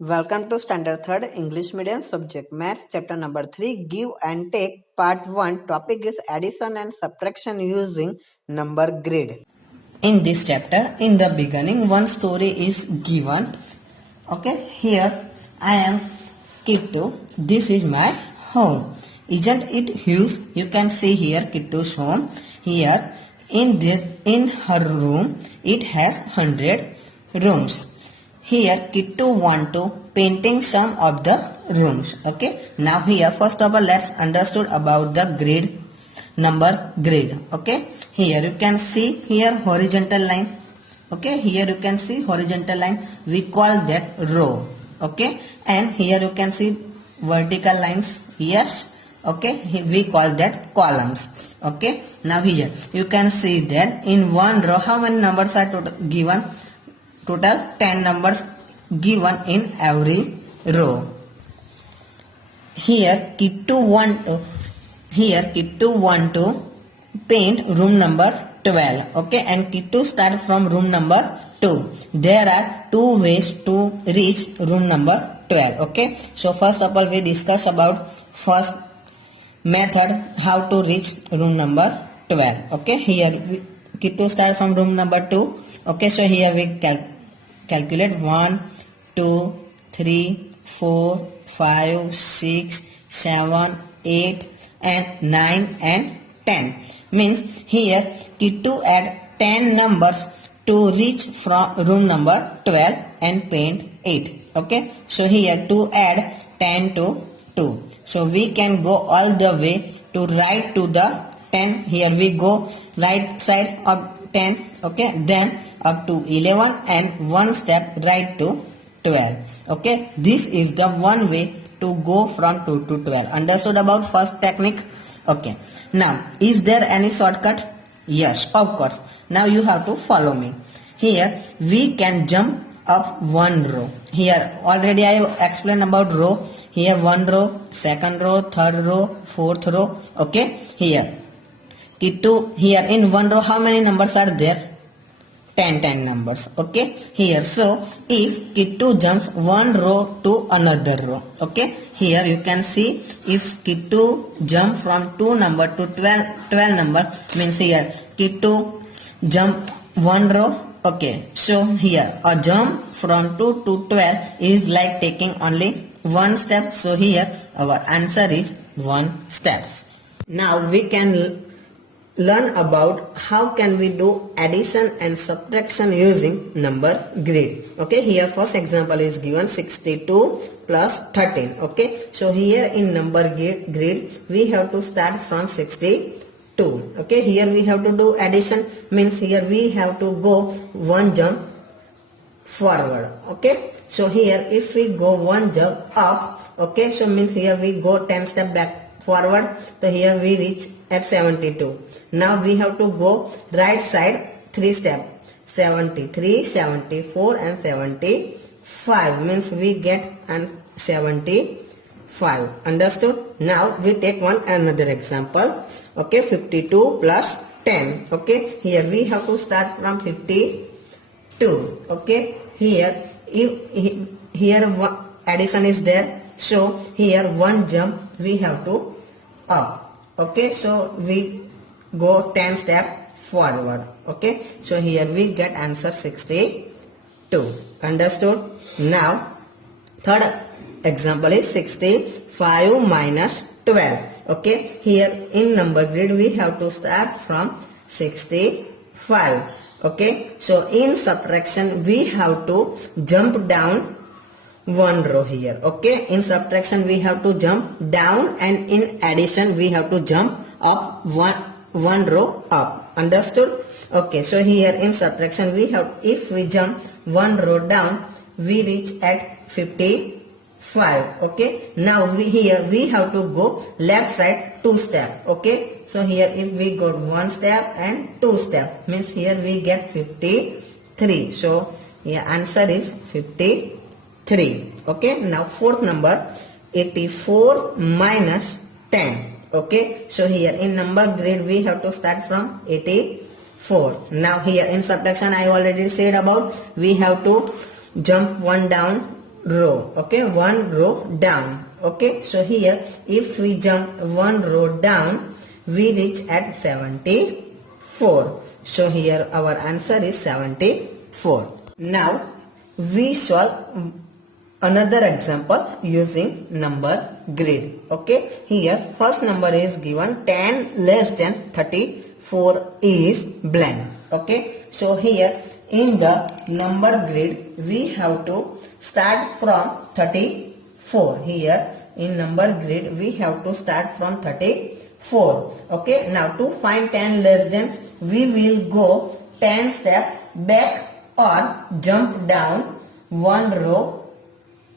Welcome to Standard 3rd English Medium Subject Maths Chapter number 3 Give and Take Part 1. Topic is Addition and Subtraction using number grid. In this chapter, in the beginning, one story is given. Okay, here I am Kittu. This is my home. Isn't it huge? You can see here Kittu's home. Here in her room, it has 100 rooms. Here Kittu want to painting some of the rooms. Okay. Now here first of all let's understood about the grid, number grid. Okay. Here you can see here horizontal line. Okay. Here you can see horizontal line. We call that row. Okay. And here you can see vertical lines. Yes. Okay. We call that columns. Okay. Now here you can see that in one row how many numbers are given. Total 10 numbers given in every row. Here Kittu want to paint room number 12. Okay, and Kittu start from room number 2. There are two ways to reach room number 12. Okay, so first of all we discuss about first method how to reach room number 12. Okay, here Kittu start from room number 2. Okay, so here we calculate 1, 2, 3, 4, 5, 6, 7, 8 and 9 and 10. Means here Kittu add 10 numbers to reach from room number 12 and paint it. Okay, so here to add 10 to 2. So we can go all the way to right to the 10. Here we go right side of 10. Okay, then up to 11 and one step right to 12. Okay, this is the one way to go from 2 to 12. Understood about first technique? Okay, now is there any shortcut? Yes, of course. Now you have to follow me. Here we can jump up one row. Here already I explained about row. Here one row, second row, third row, fourth row. Okay, here Kittu, here in one row how many numbers are there? 10 numbers. Okay, here so if Kittu jumps one row to another row. Okay, here you can see if Kittu jump from 2 number to 12 number, means here Kittu jump one row. Okay, so here a jump from 2 to 12 is like taking only one step. So here our answer is 1 steps. Now we can learn about how can we do addition and subtraction using number grid. Okay, here first example is given 62 plus 13. Okay, so here in number grid we have to start from 62. Okay, here we have to do addition, means here we have to go one jump forward. Okay, so here if we go one jump up, okay, so means here we go 10 step back forward, so here we reach at 72. Now we have to go right side 3 step, 73, 74 and 75, means we get 75. Understood? Now we take another example. Okay, 52 plus 10. Okay, here we have to start from 52. Okay, here one addition is there, so here one jump we have to up. Okay, so we go 10 step forward. Okay, so here we get answer 62. Understood? Now third example is 65 minus 12. Okay, here in number grid we have to start from 65. Okay, so in subtraction we have to jump down one row here. Okay, in subtraction we have to jump down, and in addition we have to jump up one row up. Understood? Okay, so here in subtraction we have, if we jump one row down we reach at 55. Okay, now here we have to go left side 2 step. Okay, so here if we go 1 step and 2 step, means here we get 53. So here answer is 53. Okay, now fourth number 84 minus 10. Okay, so here in number grid we have to start from 84. Now here in subtraction I already said about we have to jump one down row. Okay, one row down. Okay, so here if we jump one row down, we reach at 74. So here our answer is 74. Now we solve another example using number grid. Okay, here first number is given 10 less than 34 is blank. Okay, so here in the number grid we have to start from 34. Here in number grid we have to start from 34. Okay, now to find 10 less than, we will go 10 step back or jump down one row.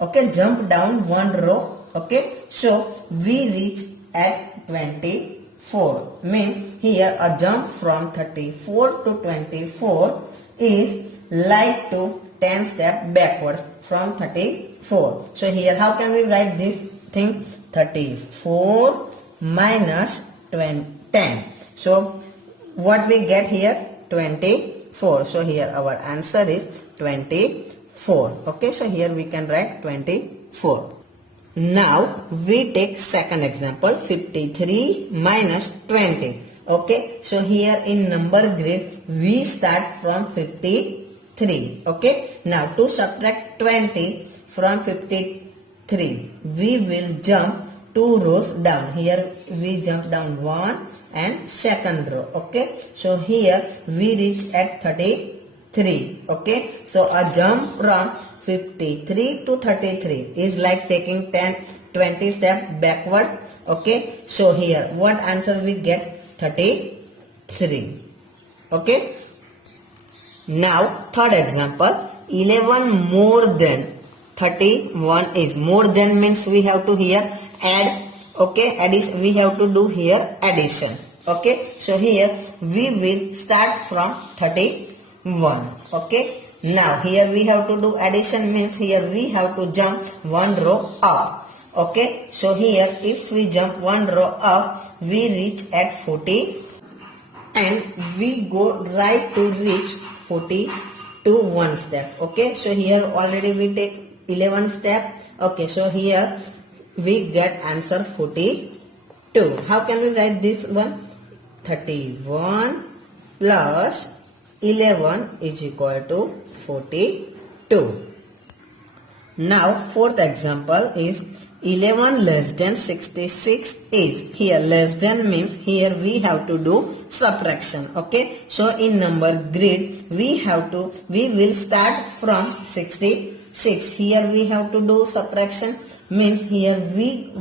Okay, jump down one row. Okay, so we reach at 24. Means here a jump from 34 to 24 is like to 10 step backwards from 34. So here how can we write this thing? 34 minus 10. So what we get here? 24. So here our answer is 24. Okay, so here we can write 24. Now we take second example, 53 minus 20. Okay, so here in number grid we start from 53. Okay, now to subtract 20 from 53, we will jump 2 rows down. Here we jump down one and second row. Okay, so here we reach at 33. Okay, so a jump from 53 to 33 is like taking 20 step backward. Okay, so here what answer we get? 33. Okay, now third example, 11 more than 31 is. More than means we have to here add. Okay, addition, we have to do here addition. Okay, so here we will start from 31. Okay, now here we have to do addition, means here we have to jump one row up. Okay, so here if we jump one row up, we reach at 40 and we go right to reach 40 to one step. Okay, so here already we take 11 step. Okay, so here we get answer 42. How can we write this one? 31 plus 11 is equal to 42. Now fourth example is 11 less than 66 is. Here less than means here we have to do subtraction. Okay, so in number grid we will start from 66. Here we have to do subtraction, means here we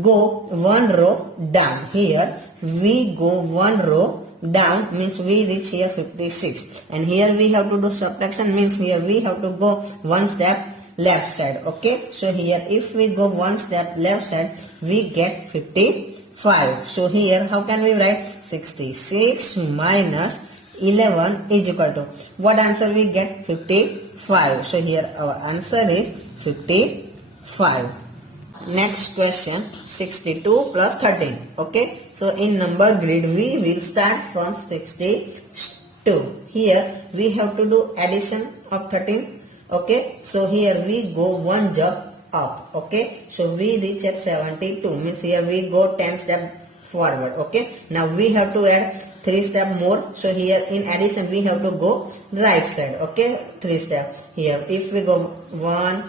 go one row down. Here we go one row down, means we reach here 56, and here we have to do subtraction, means here we have to go one step left side. Okay, so here if we go one step left side, we get 55. So here how can we write? 66 minus 11 is equal to what answer we get? 55. So here our answer is 55. Next question, 62 plus 13. Okay, so in number grid we will start from 62. Here we have to do addition of 13. Okay, so here we go one jump up. Okay, so we reach at 72, means here we go 10 step forward. Okay, now we have to add 3 step more. So here in addition we have to go right side. Okay, 3 step. Here if we go 1,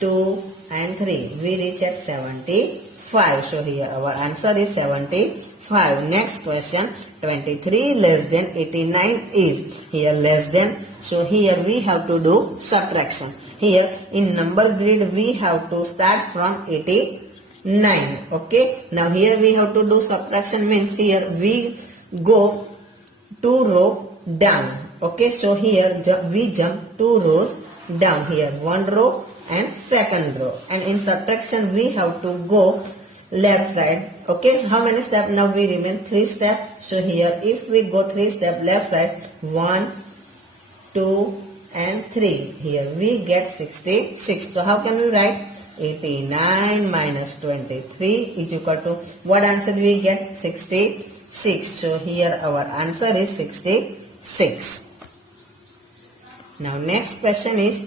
2 and 3, we reach at 75. So here our answer is 75. Next question, 23 less than 89 is. Here less than, so here we have to do subtraction. Here in number grid we have to start from 89. Okay, now here we have to do subtraction, means here we go 2 row down. Okay, so here we jump 2 rows down. Here 1 row and second row, and in subtraction we have to go left side. Okay, how many steps now we remain? 3 steps. So here if we go 3 steps left side, 1, 2 and 3, here we get 66. So how can we write? 89 minus 23 is equal to what answer we get? 66. So here our answer is 66. Now next question is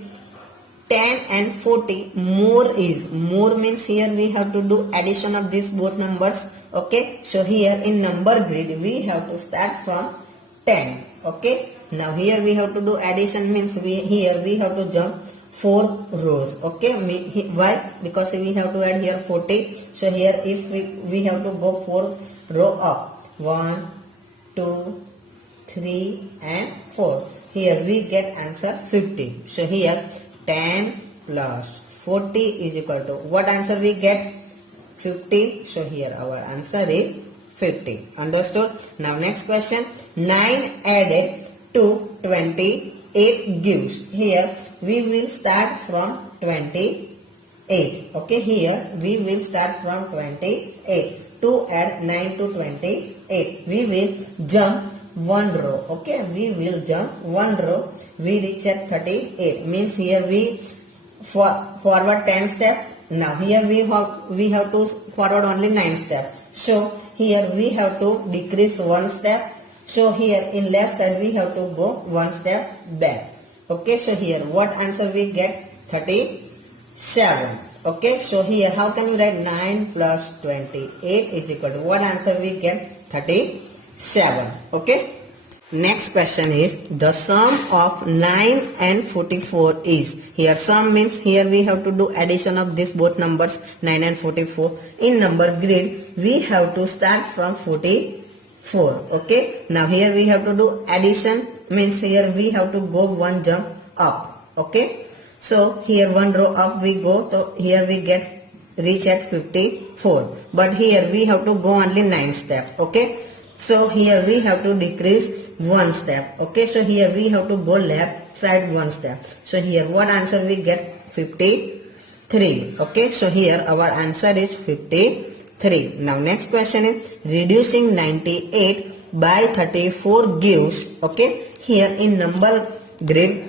10 and 40 more is, more means here we have to do addition of these both numbers. Okay, so here in number grid we have to start from 10. Okay, now here we have to do addition means here we have to jump 4 rows. Okay, why? Because we have to add here 40. So here if we have to go 4 row up, 1 2 3 and 4. Here we get answer 50. So here 10 plus 40 is equal to what answer we get? 50. So here our answer is 50. Understood? Now next question. 9 added to 28 gives. Here we will start from 28. Okay, here we will start from 28. To add 9 to 28, we will jump 1 row. Okay, we will jump 1 row. We reach at 38. Means here we forward 10 steps. Now here we have to forward only 9 steps. So here we have to decrease 1 step. So here in left side we have to go 1 step back. Okay, so here what answer we get? 37. Okay, so here how can you write 9 plus 28 is equal to what answer we get? 37. Okay. Next question is the sum of 9 and 44 is. Here sum means here we have to do addition of these both numbers 9 and 44. In number grid we have to start from 44. Okay. Now here we have to do addition means here we have to go 1 jump up. Okay. So here 1 row up we go, so here we get reach at 54. But here we have to go only 9 steps. Okay. So here we have to decrease 1 step. Okay. So here we have to go left side 1 step. So here what answer we get? 53. Okay. So here our answer is 53. Now next question is reducing 98 by 34 gives. Okay. Here in number grid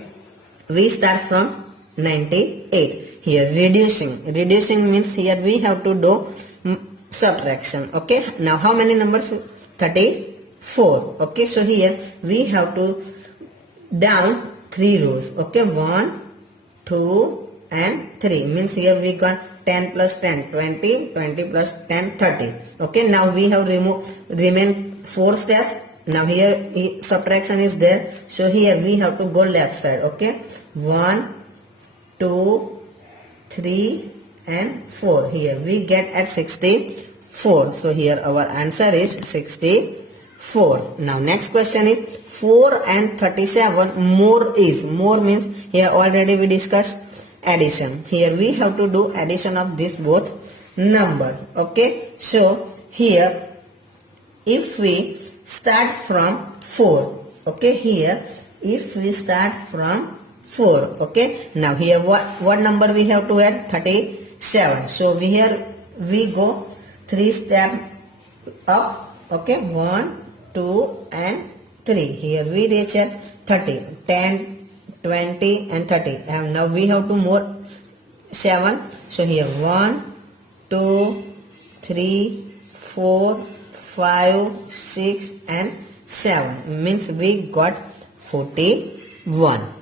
we start from 98. Here reducing means here we have to do subtraction. Okay. Now how many numbers? 34. Okay. So here we have to down 3 rows. Okay. 1 2 and 3 means here we got 10 plus 10 20, 20 plus 10 30. Okay. Now we have remain 4 steps. Now here subtraction is there. So here we have to go left side. Okay. 1 2 3 and 4. Here we get at 64. So here our answer is 64. Now next question is 4 and 37 more is. More means here already we discussed addition. Here we have to do addition of this both number. Okay. So here if we start from 4. Okay. Here if we start from 4. Okay. Now here what number we have to add? 37. So here we go 3 step up. Okay. 1 2 and 3. Here we reach at 30. 10 20 and 30. And now we have to more 7. So here 1 2 3 4 5 6 and 7 means we got 41.